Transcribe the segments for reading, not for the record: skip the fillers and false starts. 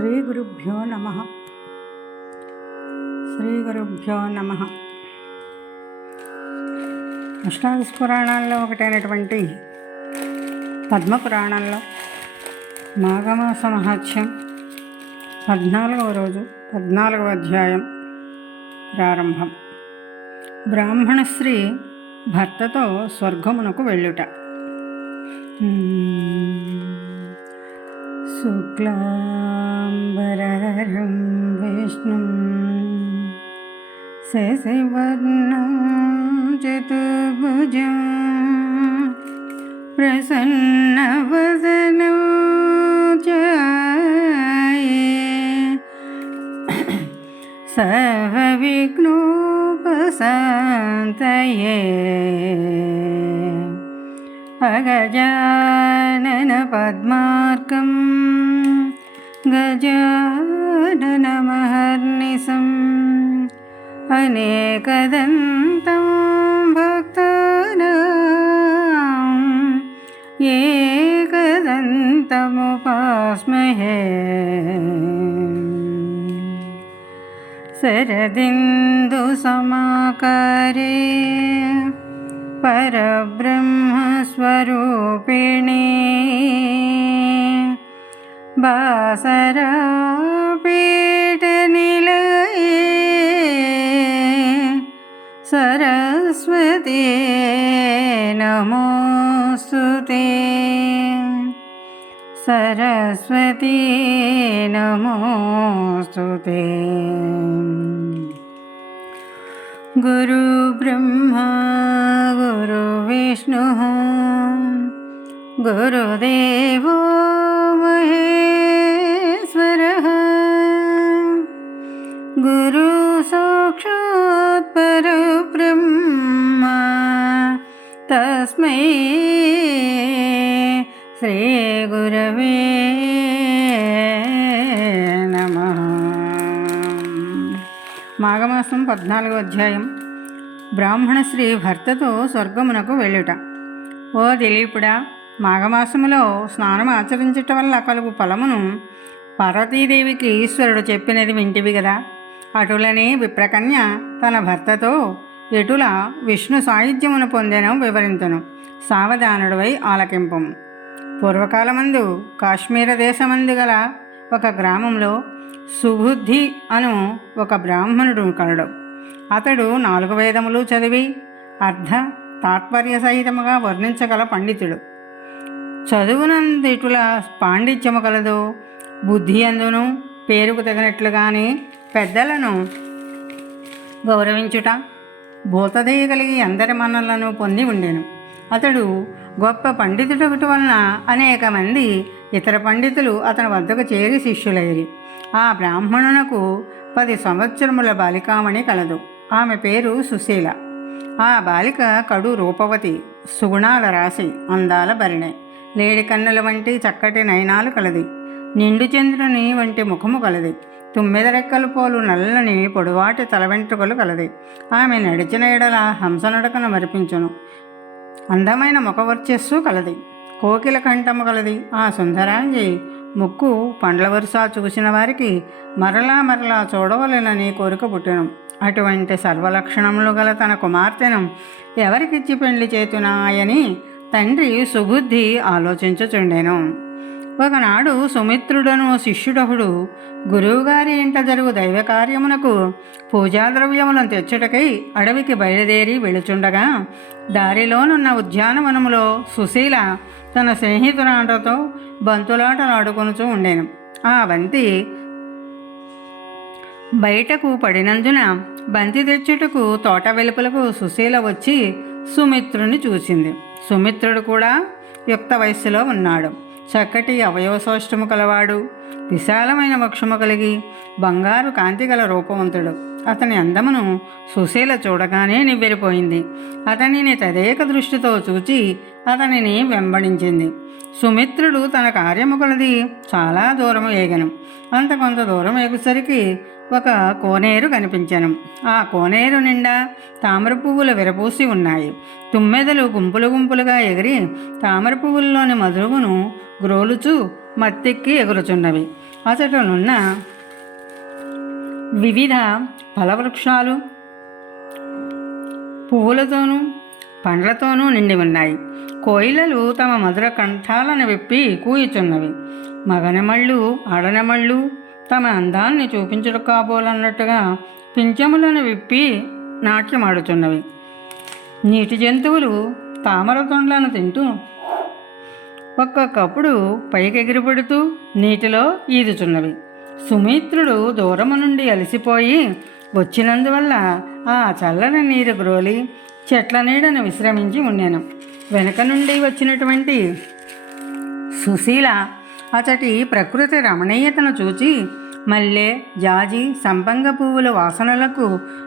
శ్రీగురుభ్యో నమ. అష్టాదశ పురాణాల్లో ఒకటైనటువంటి పద్మపురాణంలో మాఘమాస మహాత్మ్యం 14వ రోజు 14వ అధ్యాయం ప్రారంభం. బ్రాహ్మణ స్త్రీ భర్తతో స్వర్గమునకు వెళ్ళుట. శుక్లాంబరధరం విష్ణుం శశివర్ణం చతుర్భుజం ప్రసన్నవదనం సర్వవిఘ్నోపశాంతయే అగజానన పద్మార్కం గజాననమహర్నిశం అనేకదంతం భక్తానాం ఏకదంతముపాస్మహే. శరదిందు సమాకారే పరబ్రహ్మస్వరూపిణి బాసరాపీఠనిలయే సరస్వతీ నమోస్తుతే. సరస్వతీ నమోస్తుతే. గురు బ్రహ్మా గురు విష్ణు గురుదేవో మహేశ్వరః గురు సాక్షాత్ పరబ్రహ్మ తస్మై శ్రీ గురవే నమః. మాఘమాసం 14వ అధ్యాయం. బ్రాహ్మణ స్త్రీ భర్తతో స్వర్గమునకు వెళ్ళుట. ఓ దిలీపుడా, మాఘమాసములో స్నానం ఆచరించటం వల్ల కలుగు ఫలమును పార్వతీదేవికి ఈశ్వరుడు చెప్పినది వింటివి కదా. అటులనే విప్రకన్య తన భర్తతో ఎటుల విష్ణు సాయుధ్యమును పొందెనో వివరింతును. సావధానుడివై ఆలకింపము. పూర్వకాలమందు కాశ్మీర దేశమందు గల ఒక గ్రామంలో సుబుద్ధి అను ఒక బ్రాహ్మణుడు కలడు. అతడు 4 వేదములు చదివి అర్ధ తాత్పర్య సహితముగా వర్ణించగల పండితుడు. చదువునందుల పాండిత్యము కలదు. బుద్ధి అందును పేరుకు తగినట్లుగానే పెద్దలను గౌరవించుట, భూతదయ కలిగి అందరి మన్నలను పొంది ఉండెను. అతడు గొప్ప పండితుడొకటి వలన అనేక మంది ఇతర పండితులు అతని వద్దకు చేరి శిష్యులైరి. ఆ బ్రాహ్మణునకు 10 సంవత్సరముల బాలికామణి కలదు. ఆమె పేరు సుశీల. ఆ బాలిక కడు రూపవతి, సుగుణాల రాశి, అందాల భరిణె, లేడి కన్నుల వంటి చక్కటి నయనాలు కలది. నిండు చంద్రుని వంటి ముఖము కలది. 9 రెక్కలు పోలు నల్లని పొడువాటి తల వెంట్రుకలు కలది. ఆమె నడిచిన ఎడల హంస నడకను మరిపించును. అందమైన ముఖవర్చస్సు కలది. కోకిల కంఠము కలది. ఆ సుందరాంగి ముక్కు పండ్ల వరుస చూసిన వారికి మరలా మరలా చూడవలెనని కోరిక పుట్టెను. అటువంటి సర్వలక్షణములు గల తన కుమార్తెను ఎవరికిచ్చి పెండ్లి చేతునాయని తండ్రి సుబుద్ధి ఆలోచించుచుండెను. ఒకనాడు సుమిత్రుడను శిష్యుడొకడు గురువుగారి ఇంట జరుగు దైవ కార్యమునకు పూజాద్రవ్యములను తెచ్చుటకై అడవికి బయలుదేరి వెళుచుండగా దారిలోనున్న ఉద్యానవనములో సుశీల తన స్నేహితురాండ్రతో బంతులాటలాడుకొనుచూ ఉండెను. ఆ బంతి బయటకు పడినందున బంతి తెచ్చుటకు తోట వెలుపలకు సుశీల వచ్చి సుమిత్రుని చూసింది. సుమిత్రుడు కూడా యుక్త వయస్సులో ఉన్నాడు. చక్కటి అవయవసౌష్టము కలవాడు, విశాలమైన వక్షము కలిగి బంగారు కాంతి గల రూపవంతుడు. అతని అందమును సుశీల చూడగానే నివ్వెరిపోయింది. అతనిని తదేక దృష్టితో చూచి అతనిని వెంబడించింది. సుమిత్రుడు తన కార్యము కొలది చాలా దూరము ఏగెను. అంత కొంత దూరం ఏగుసరికి ఒక కోనేరు కనిపించెను. ఆ కోనేరు నిండా తామర పువ్వులు విరపూసి ఉన్నాయి. తుమ్మెదలు గుంపులు గుంపులుగా ఎగిరి తామర పువ్వుల్లోని మధువును గ్రోలుచు మత్తెక్కి ఎగురుచున్నవి. అచటనున్న వివిధ ఫలవృక్షాలు పువ్వులతోనూ పండ్లతోనూ నిండి ఉన్నాయి. కోయిలలు తమ మధుర కంఠాలను విప్పి కూయుచున్నవి. మగనెమళ్ళు ఆడనెమళ్ళు తమ అందాన్ని చూపించుడు కాబోలన్నట్టుగా పింఛములను విప్పి నాట్యమాడుచున్నవి. నీటి జంతువులు తామర తొండ్లను తింటూ ఒక్కొక్కప్పుడు పైకెగిరిపడుతూ నీటిలో ఈదుచున్నవి. సుమిత్రుడు దూరము నుండి అలసిపోయి వచ్చినందువల్ల ఆ చల్లని నీరు గ్రోలి చెట్ల నీడను విశ్రమించి ఉండెను. వెనక నుండి వచ్చినటువంటి సుశీల అతటి ప్రకృతి రమణీయతను చూచి మల్లె జాజి సంపంగ పువ్వుల వాసనలకు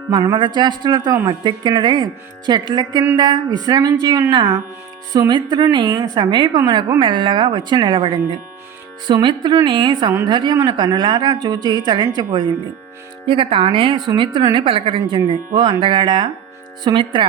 మన్మథ చేష్టలతో మత్తెక్కినదై చెట్ల కింద విశ్రమించి ఉన్న సుమిత్రుని సమీపమునకు మెల్లగా వచ్చి నిలబడింది. సుమిత్రుని సౌందర్యమును కనులారా చూచి చలించిపోయింది. ఇక తానే సుమిత్రుని పలకరించింది. ఓ అందగాడా సుమిత్ర,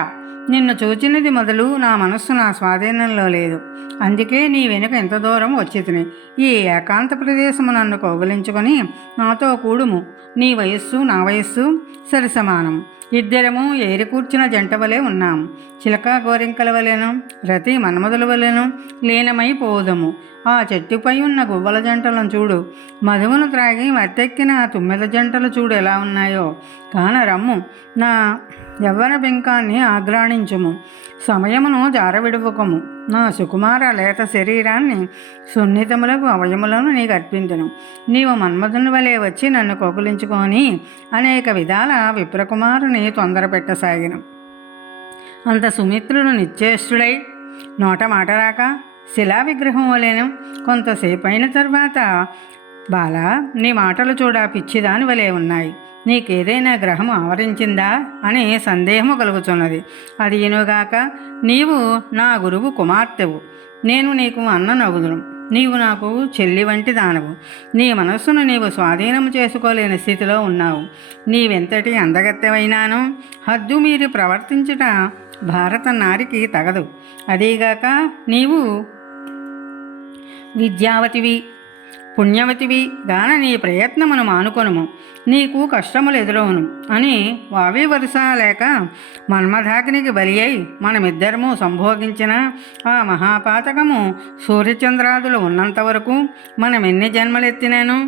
నిన్ను చూచినది మొదలు నా మనస్సు నా స్వాధీనంలో లేదు. అందుకే నీ వెనుక ఎంత దూరం వచ్చి తిని ఈ ఏకాంత ప్రదేశము నన్ను కౌగిలించుకొని నాతో కూడుము. నీ వయస్సు నా వయస్సు సరి సమానం. ఇద్దరము ఏరి కూర్చిన జంట వలె ఉన్నాం. చిలక గోరింకల వలెను రతి మన్మధుల వలెను లీనమైపోదము. ఆ చెట్టుపై ఉన్న గువ్వల జంటలను చూడు. మధువును త్రాగి మత్తెక్కిన తుమ్మెద జంటలు చూడు ఎలా ఉన్నాయో. కాన రమ్ము, నా యవ్వన బింకాన్ని ఆగ్రాణించుము. సమయమును జారవిడువకము. నా సుకుమార లేత శరీరాన్ని సున్నితములకు అవయములను నీకు అర్పించను. నీవు మన్మధుని వలె వచ్చి నన్ను కౌగులించుకొని అనేక విధాల విప్రకుమారుని తొందర పెట్టసాగిన. అంత సుమిత్రుడు నిశ్చేష్టుడై నోట మాట రాక శిలా విగ్రహం వలెను. కొంతసేపు అయిన తర్వాత బాల, నీ మాటలు చూడ పిచ్చిదాని వలె ఉన్నాయి. నీకేదైనా గ్రహం ఆవరించిందా అని సందేహము కలుగుతున్నది. అది ఏనుగాక నీవు నా గురువు కుమార్తెవు. నేను నీకు అన్ననగుదును. నీవు నాకు చెల్లి వంటి దానవు. నీ మనస్సును నీవు స్వాధీనం చేసుకోలేని స్థితిలో ఉన్నావు. నీవెంతటి అందగత్తెవైనాను హద్దు మీరి ప్రవర్తించుట భారత నారికి తగదు. అదీగాక నీవు విద్యావతివి పుణ్యవతివి గాన నీ ప్రయత్నమును మానుకొనుము. నీకు కష్టములు ఎదురవును అని వావి వరుస లేక మన్మథాగ్నికి బలి అయి మనమిద్దరము సంభోగించిన ఆ మహాపాతకము సూర్యచంద్రాదులు ఉన్నంత వరకు మనం ఎన్ని జన్మలెత్తినాను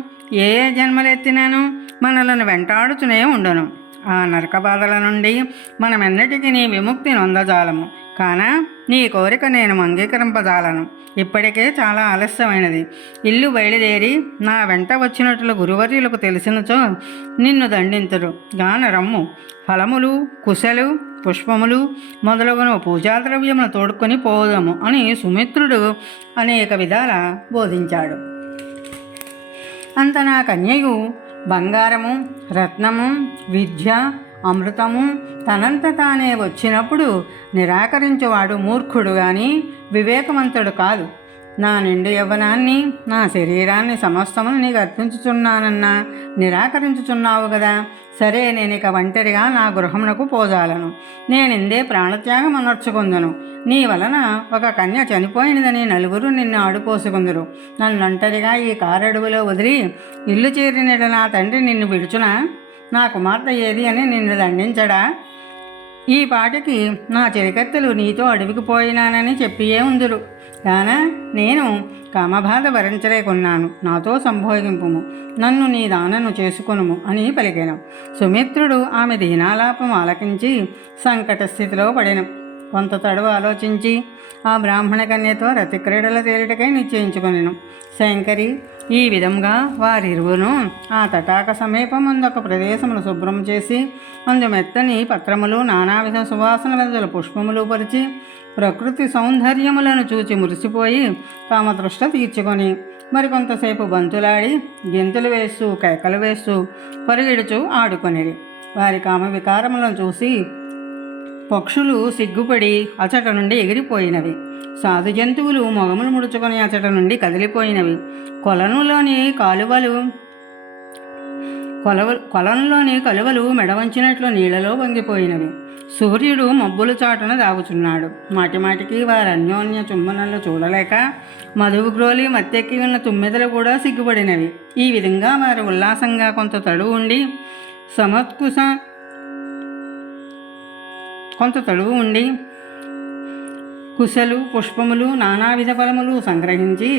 ఏ జన్మలెత్తినాను మనలను వెంటాడుతూనే ఉండను. ఆ నరక బాధల నుండి మనమెన్నటికీ నీ విముక్తి నొందజాలము. కాన నీ కోరిక నేను అంగీకరింపజాలను. ఇప్పటికే చాలా ఆలస్యమైనది. ఇల్లు బయలుదేరి నా వెంట వచ్చినట్లు గురువర్యులకు తెలిసినచో నిన్ను దండించరు గాన రమ్ము. ఫలములు కుశలు పుష్పములు మొదలగున పూజాద్రవ్యమును తోడుకొని పోదాము అని సుమిత్రుడు అనేక విధాల బోధించాడు. అంత నా కన్యయు బంగారము రత్నము విద్య అమృతము తనంత తానే వచ్చినప్పుడు నిరాకరించేవాడు మూర్ఖుడు కానీ వివేకవంతుడు కాదు. నా నిండు యవ్వనాన్ని నా శరీరాన్ని సమస్తమును నీకు అర్పించుచున్నానన్నా నిరాకరించుచున్నావు కదా. సరే, నేను ఇక ఒంటరిగా నా గృహమునకు పోజాలను. నేనిందే ప్రాణత్యాగం అనర్చుకుందును. నీ వలన ఒక కన్య చనిపోయినదని నలుగురు నిన్ను ఆడుపోసుకుందరు. నన్ను ఒంటరిగా ఈ కారడుగులో వదిలి ఇల్లు చేరిన నా తండ్రి నిన్ను విడుచునా? నా కుమార్తె ఏది అని నిన్ను దండించడా? ఈ పాటికి నా చెలికత్తెలు నీతో అడవికి పోయినానని చెప్పియే ఉందురు. కాన నేను కామబాధ భరించలేకున్నాను. నాతో సంభోగింపుము. నన్ను నీ దానను చేసుకొనుము అని పలికాను. సుమిత్రుడు ఆమె దీనాలాపం ఆలకించి సంకట స్థితిలో పడిన. కొంత తడువు ఆలోచించి ఆ బ్రాహ్మణ కన్యతో రతిక్రీడల తేలిటకై నిశ్చయించుకొనెను. శంకరి ఈ విధంగా వారిరువును ఆ తటాక సమీపముందొక ప్రదేశమును శుభ్రం చేసి అందు మెత్తని పత్రములు నానావిధ సువాసన వెదజల పుష్పములు పరిచి ప్రకృతి సౌందర్యములను చూచి మురిసిపోయి కామదృష్ట తీర్చుకొని మరికొంతసేపు బంతులాడి గెంతులు వేస్తూ కేకలు వేస్తూ పరుగిడుచు ఆడుకొనిరి. వారి కామ వికారములను చూసి పక్షులు సిగ్గుపడి అచట నుండి ఎగిరిపోయినవి. సాధు జంతువులు మొగములు ముడుచుకొని అచట నుండి కదిలిపోయినవి. కొలనులోని కాలువలు కొలంలోని కలువలు మెడవంచినట్లు నీళ్లలో వంగిపోయినవి. సూర్యుడు మబ్బుల చాటున దాగుచున్నాడు. మాటిమాటికి వారి అన్యోన్య చుంబనలు చూడలేక మధువు గ్రోలి మత్తెక్కి ఉన్న తుమ్మెదలు కూడా సిగ్గుపడినవి. ఈ విధంగా వారు ఉల్లాసంగా కొంత తడువు ఉండి కుశలు పుష్పములు నానావిధ ఫలములు సంగ్రహించి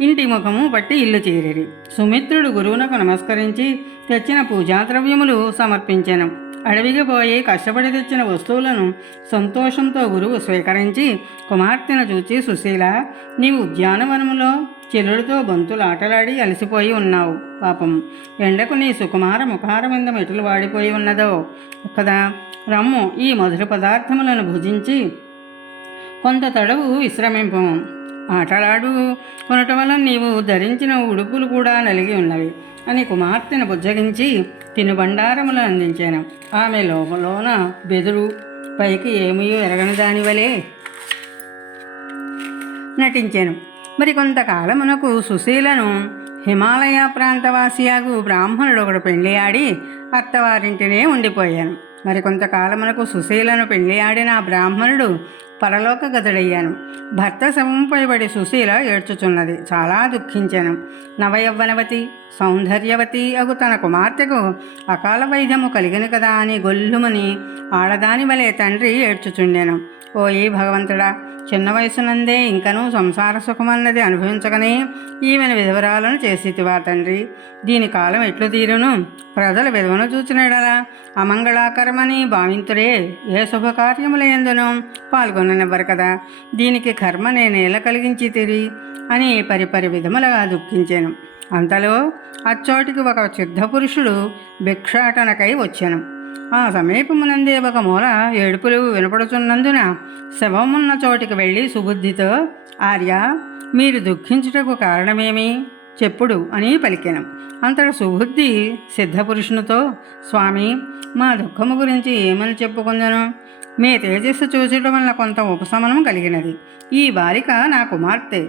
ఇంటి ముఖము పట్టి ఇల్లు చేరిరి. సుమిత్రుడు గురువునకు నమస్కరించి తెచ్చిన పూజాద్రవ్యములు సమర్పించెను. అడవికి పోయి కష్టపడి తెచ్చిన వస్తువులను సంతోషంతో గురువు స్వీకరించి కుమార్తెను చూచి, సుశీల, నీవు ఉద్యానవనములో చెల్లుడితో బంతులు ఆటలాడి అలసిపోయి ఉన్నావు. పాపం, ఎండకు నీ సుకుమార ముఖారవిందం ఎటులు వాడిపోయి ఉన్నదో కదా. రమ్ము, ఈ మధుర పదార్థములను భుజించి కొంత తడవు విశ్రమింపు. ఆటలాడు కొనటం వల్ల నీవు ధరించిన ఉడుపులు కూడా నలిగి ఉన్నవి అని కుమార్తెను బుజ్జగించి తినుబండారములు అందించాను. ఆమె లోపలోన బెదురు, పైకి ఏమయో ఎరగని దాని వలె నటించాను. మరి కొంతకాలమునకు సుశీలను హిమాలయ ప్రాంతవాసియాగు బ్రాహ్మణుడు ఒకడు పెళ్లి ఆడి అత్తవారింటినే ఉండిపోయాను. మరి కొంతకాలమునకు సుశీలను పెళ్లి ఆడిన ఆ బ్రాహ్మణుడు పరలోక గతుడయ్యాను. భర్త శవంపై పడి సుశీల ఏడ్చుచున్నది. చాలా దుఃఖించాను. నవయవ్వనవతి సౌందర్యవతి అగు తన కుమార్తెకు అకాల వైద్యము కలిగిన కదా అని గొల్లుమని ఆడదాని వలె తండ్రి ఏడ్చుచుండెను. ఓయి భగవంతుడా, చిన్న వయసునందే ఇంకనూ సంసార సుఖమన్నది అనుభవించకనే ఈమెను విధవరాలను చేసితివా తండ్రి. దీని కాలం ఎట్లు తీరును? ప్రజలు విధవను చూచినడలా అమంగళాకరమని భావింతురే. ఏ శుభకార్యములందునూ పాల్గొననివ్వరు కదా. దీనికి కర్మ నేనేలా కలిగించి తిరి అని పరిపరి విధములుగా దుఃఖించాను. అంతలో అచ్చోటికి ఒక సిద్ధపురుషుడు భిక్షాటనకై వచ్చాను. ఆ సమీపమునందే ఒక మూల ఏడుపులు వినపడుచున్నందున శవమున్న చోటికి వెళ్ళి సుబుద్ధితో, ఆర్య, మీరు దుఃఖించుటకు కారణమేమి చెప్పుడు అని పలికాను. అంతట సుబుద్ధి సిద్ధపురుషునితో, స్వామి, మా దుఃఖము గురించి ఏమని చెప్పుకుందను? మీ తేజస్సు చూచడం వల్ల కొంత ఉపశమనం కలిగినది. ఈ బాలిక నా కుమార్తె.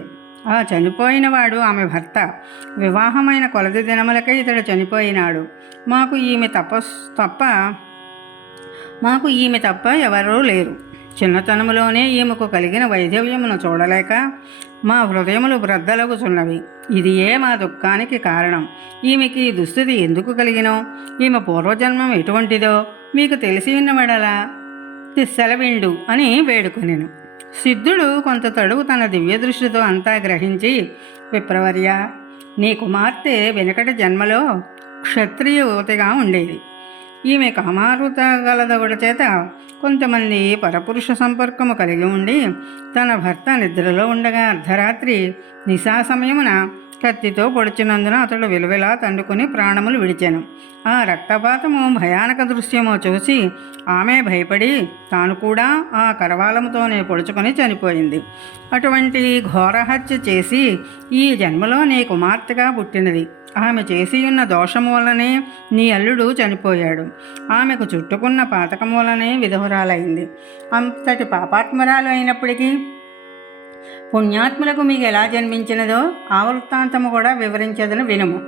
ఆ చనిపోయినవాడు ఆమె భర్త. వివాహమైన కొలది దినములకై ఇతడు చనిపోయినాడు. మాకు ఈమె తప్ప ఎవరూ లేరు. చిన్నతనములోనే ఈమెకు కలిగిన వైధవ్యమును చూడలేక మా హృదయములు బ్రద్దలగుచున్నవి. ఇది మా దుఃఖానికి కారణం. ఈమెకి దుస్థితి ఎందుకు కలిగినో, ఈమె పూర్వజన్మం ఎటువంటిదో మీకు తెలిసి ఉన్నవడలా సెలవిండు అని వేడుకొనెను. సిద్ధుడు కొంత తడువు తన దివ్య దృష్టితో అంతా గ్రహించి, విప్రవర్య, నీ కుమార్తె వెనుకటి జన్మలో క్షత్రియ యువతిగా ఉండేది. ఈమె కామారుత గలదవుడి చేత కొంతమంది పరపురుష సంపర్కము కలిగి ఉండి తన భర్త నిద్రలో ఉండగా అర్ధరాత్రి నిశా సమయమున కత్తితో పొడిచినందున అతడు విలువెలా తండుకుని ప్రాణములు విడిచాను. ఆ రక్తపాతము భయానక దృశ్యమో చూసి ఆమె భయపడి తాను కూడా ఆ కరవాలముతోనే పొడుచుకొని చనిపోయింది. అటువంటి ఘోరహత్య చేసి ఈ జన్మలో నీ కుమార్తెగా పుట్టినది. ఆమె చేసి ఉన్న దోషము వల్లనే నీ అల్లుడు చనిపోయాడు. ఆమెకు చుట్టుకున్న పాతకం వల్లనే విధురాలైంది. అంతటి పాపాత్మరాలు అయినప్పటికీ పుణ్యాత్ములకు మీకు ఎలా జన్మించినదో ఆ వృత్తాంతము కూడా వివరించదని వినుము.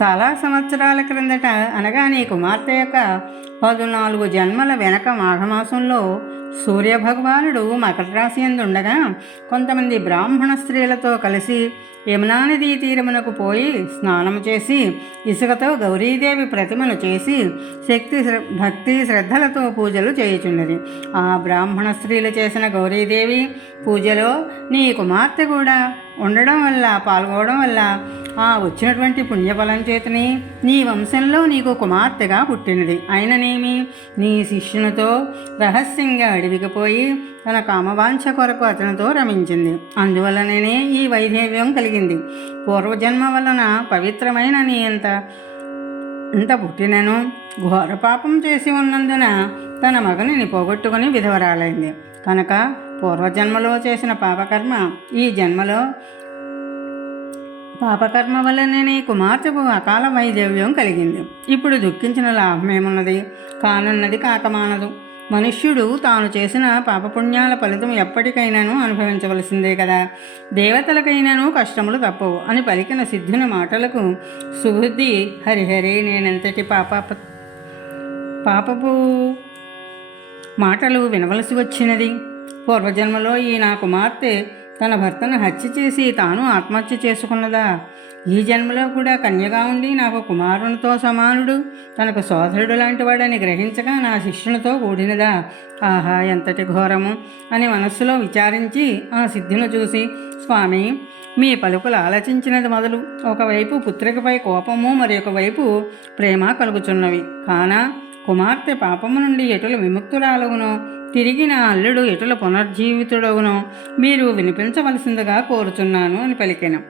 చాలా సంవత్సరాల క్రిందట, అనగా నీ కుమార్తె యొక్క 14 జన్మల వెనక మాఘమాసంలో సూర్యభగవానుడు మకర రాశి యందుండగా కొంతమంది బ్రాహ్మణ స్త్రీలతో కలిసి యమునా నదీ తీరమునకు పోయి స్నానము చేసి ఇసుకతో గౌరీదేవి ప్రతిమను చేసి భక్తి శ్రద్ధలతో పూజలు చేయుచున్నది. ఆ బ్రాహ్మణ స్త్రీలు చేసిన గౌరీదేవి పూజలో నీ కుమార్తె కూడా పాల్గొనడం వల్ల ఆ వచ్చినటువంటి పుణ్యఫలం చేతని నీ వంశంలో నీకు కుమార్తెగా పుట్టినది. అయిననేమి నీ శిష్యునితో రహస్యంగా అడవికి పోయి తన కామవాంఛ కొరకు అతనితో రమించింది. అందువలననే ఈ వైధవ్యం కలిగింది. పూర్వజన్మ వలన పవిత్రమైన నీ ఎంత పుట్టినను ఘోర పాపం చేసి ఉన్నందున తన మగనిని పోగొట్టుకుని విధవరాలైంది. కనుక పూర్వజన్మలో చేసిన పాపకర్మ వల్లనే నీ కుమార్తెకు అకాల వైధవ్యం కలిగింది. ఇప్పుడు దుఃఖించిన లాభమేమున్నది? కానున్నది కాకమానదు. మనుష్యుడు తాను చేసిన పాపపుణ్యాల ఫలితం ఎప్పటికైనాను అనుభవించవలసిందే కదా, దేవతలకైనాను కష్టములు తప్పవు అని పలికిన సిద్ధుని మాటలకు సుబుద్ధి హరిహరి నేనెంతటి పాపపు మాటలు వినవలసి వచ్చినది. పూర్వజన్మలో ఈ నా కుమార్తె తన భర్తను హత్య చేసి తాను ఆత్మహత్య చేసుకున్నదా? ఈ జన్మలో కూడా కన్యగా ఉండి నాకు కుమారునితో సమానుడు, తనకు సోదరుడు లాంటి వాడని గ్రహించగా నా శిష్యునితో కూడినదా? ఆహా, ఎంతటి ఘోరము అని మనస్సులో విచారించి ఆ సిద్ధిని చూసి, స్వామి, మీ పలుకులు ఆలోచించినది మొదలు ఒకవైపు పుత్రికపై కోపము, మరి ఒకవైపు ప్రేమ కలుగుచున్నవి. కానా కుమార్తె పాపము నుండి ఎటుల విముక్తురాలగునో, తిరిగి నా అల్లుడు ఎటుల పునర్జీవితుడవునో మీరు వినిపించవలసిందిగా కోరుచున్నాను అని పలికెను.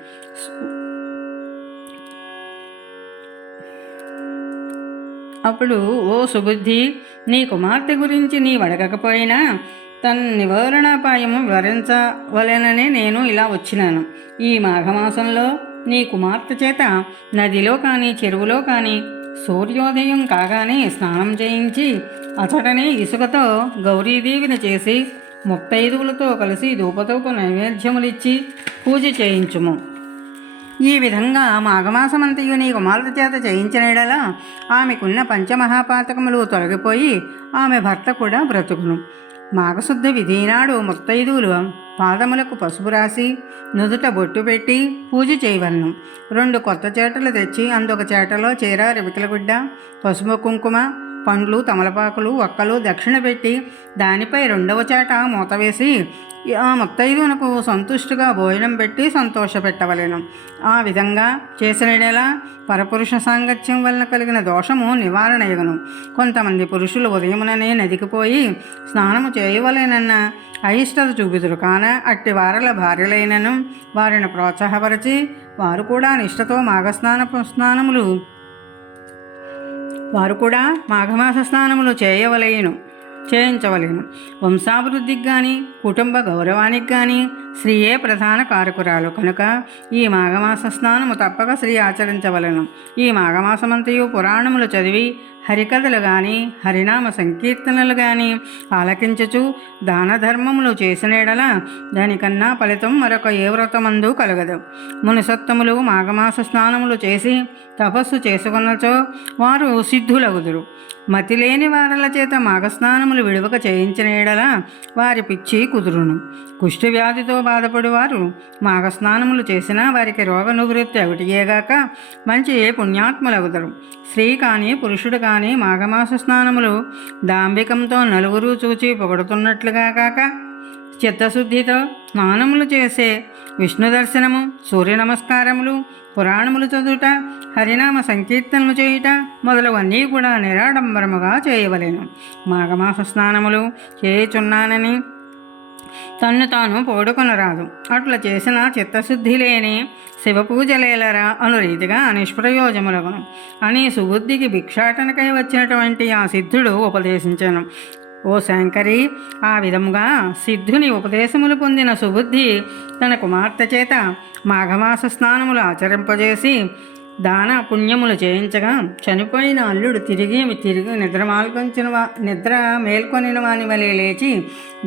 అప్పుడు, ఓ సుబుద్ధి, నీ కుమార్తె గురించి నీవడగకపోయినా తన నివారణాపాయము వివరించవలెననే నేను ఇలా వచ్చినాను. ఈ మాఘమాసంలో నీ కుమార్తె చేత నదిలో కానీ చెరువులో కానీ సూర్యోదయం కాగానే స్నానం చేయించి అచటనే ఇసుకతో గౌరీదేవిని చేసి ముత్తైదువులతో కలిసి ధూపధూప నైవేద్యములిచ్చి పూజ చేయించుము. ఈ విధంగా మాఘమాసమంతయు నీ కుమార్తె చేత చేయించిన ఆమెకున్న పంచమహాపాతకములు తొలగిపోయి ఆమె భర్త కూడా బ్రతుకును. మాఘశుద్ధ విధినాడు ముత్తైదువులు పాదములకు పసుపు రాసి నుదుట బొట్టు పెట్టి పూజ చేయవలను. 2 కొత్త చేటలు తెచ్చి అందుక చేటలో చీర, రివికలగుడ్డ, పసుపు కుంకుమ, పండ్లు, తమలపాకులు, ఒక్కలు దక్షిణ పెట్టి దానిపై 2వ చేట మూత వేసి ఆ ముత్తైదువునకు సంతుష్టిగా భోజనం పెట్టి సంతోషపెట్టవలెను. ఆ విధంగా చేసిన పరపురుష సాంగత్యం వలన కలిగిన దోషము నివారణయగును. కొంతమంది పురుషులు ఉదయముననే నదికి పోయి స్నానము చేయవలెనన్న అయిష్టత చూపుదురు. కాన అట్టి వారల భార్యలైనను వారిని ప్రోత్సాహపరిచి వారు కూడా నిష్ఠతో మాఘమాస స్నానములు చేయించవలెను. వంశాభివృద్ధికి కానీ కుటుంబ గౌరవానికి కానీ స్త్రీయే ప్రధాన కారకురాలు కనుక ఈ మాఘమాస స్నానము తప్పక స్త్రీ ఆచరించవలెను. ఈ మాఘమాసమంతయు పురాణములు చదివి హరికథలు కానీ హరినామ సంకీర్తనలు కానీ ఆలకించుచు దాన ధర్మములు చేసిన ఎడల దానికన్నా ఫలితం మరొక ఏ వ్రతమందు కలగదు. మునిసత్తములు మాఘమాస స్నానములు చేసి తపస్సు చేసుకున్నచో వారు సిద్ధులగుదురు. మతిలేని వారల చేత మాఘస్నానములు విడువక చేయించిన ఎడల వారి పిచ్చి కుదురును. కుష్టి వ్యాధితో బాధపడువారు మాఘస్నానములు చేసినా వారికి రోగ నివృత్తి అవిటియేగాక మంచి పుణ్యాత్ములగుదరు. స్త్రీ కానీ పురుషుడు కానీ మాఘమాస స్నానములు దాంభికంతో నలుగురు చూచి పొగడుతున్నట్లుగా కాక చిత్తశుద్ధితో స్నానములు చేసే విష్ణు దర్శనము, సూర్య నమస్కారములు, పురాణములు చదువుట, హరినామ సంకీర్తనలు చేయుట మొదలవన్నీ కూడా నిరాడంబరముగా చేయవలెను. మాఘమాస స్నానములు చేయుచున్నానని తన్ను తాను పోడుకొనరాదు. అట్లా చేసిన చిత్తశుద్ధి లేని శివపూజలేలరా అను రీతిగా నిష్ప్రయోజములగును అని సుబుద్ధికి భిక్షాటనకై వచ్చినటువంటి ఆ సిద్ధుడు ఉపదేశించాను. ఓ శంకరి, ఆ విధముగా సిద్ధుని ఉపదేశములు పొందిన సుబుద్ధి తన కుమార్తె చేత మాఘమాస స్నానములు ఆచరింపజేసి దాన పుణ్యములు చేయించగా చనిపోయిన అల్లుడు తిరిగి నిద్ర మేల్కొనిన వాని వలె లేచి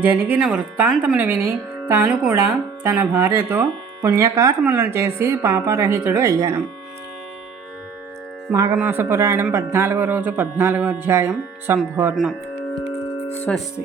జరిగిన వృత్తాంతమును విని తాను కూడా తన భార్యతో పుణ్యకార్యములను చేసి పాపరహితుడు అయ్యాను. మాఘమాస పురాణం 14వ రోజు 14వ అధ్యాయం సంపూర్ణం. స్వస్తి.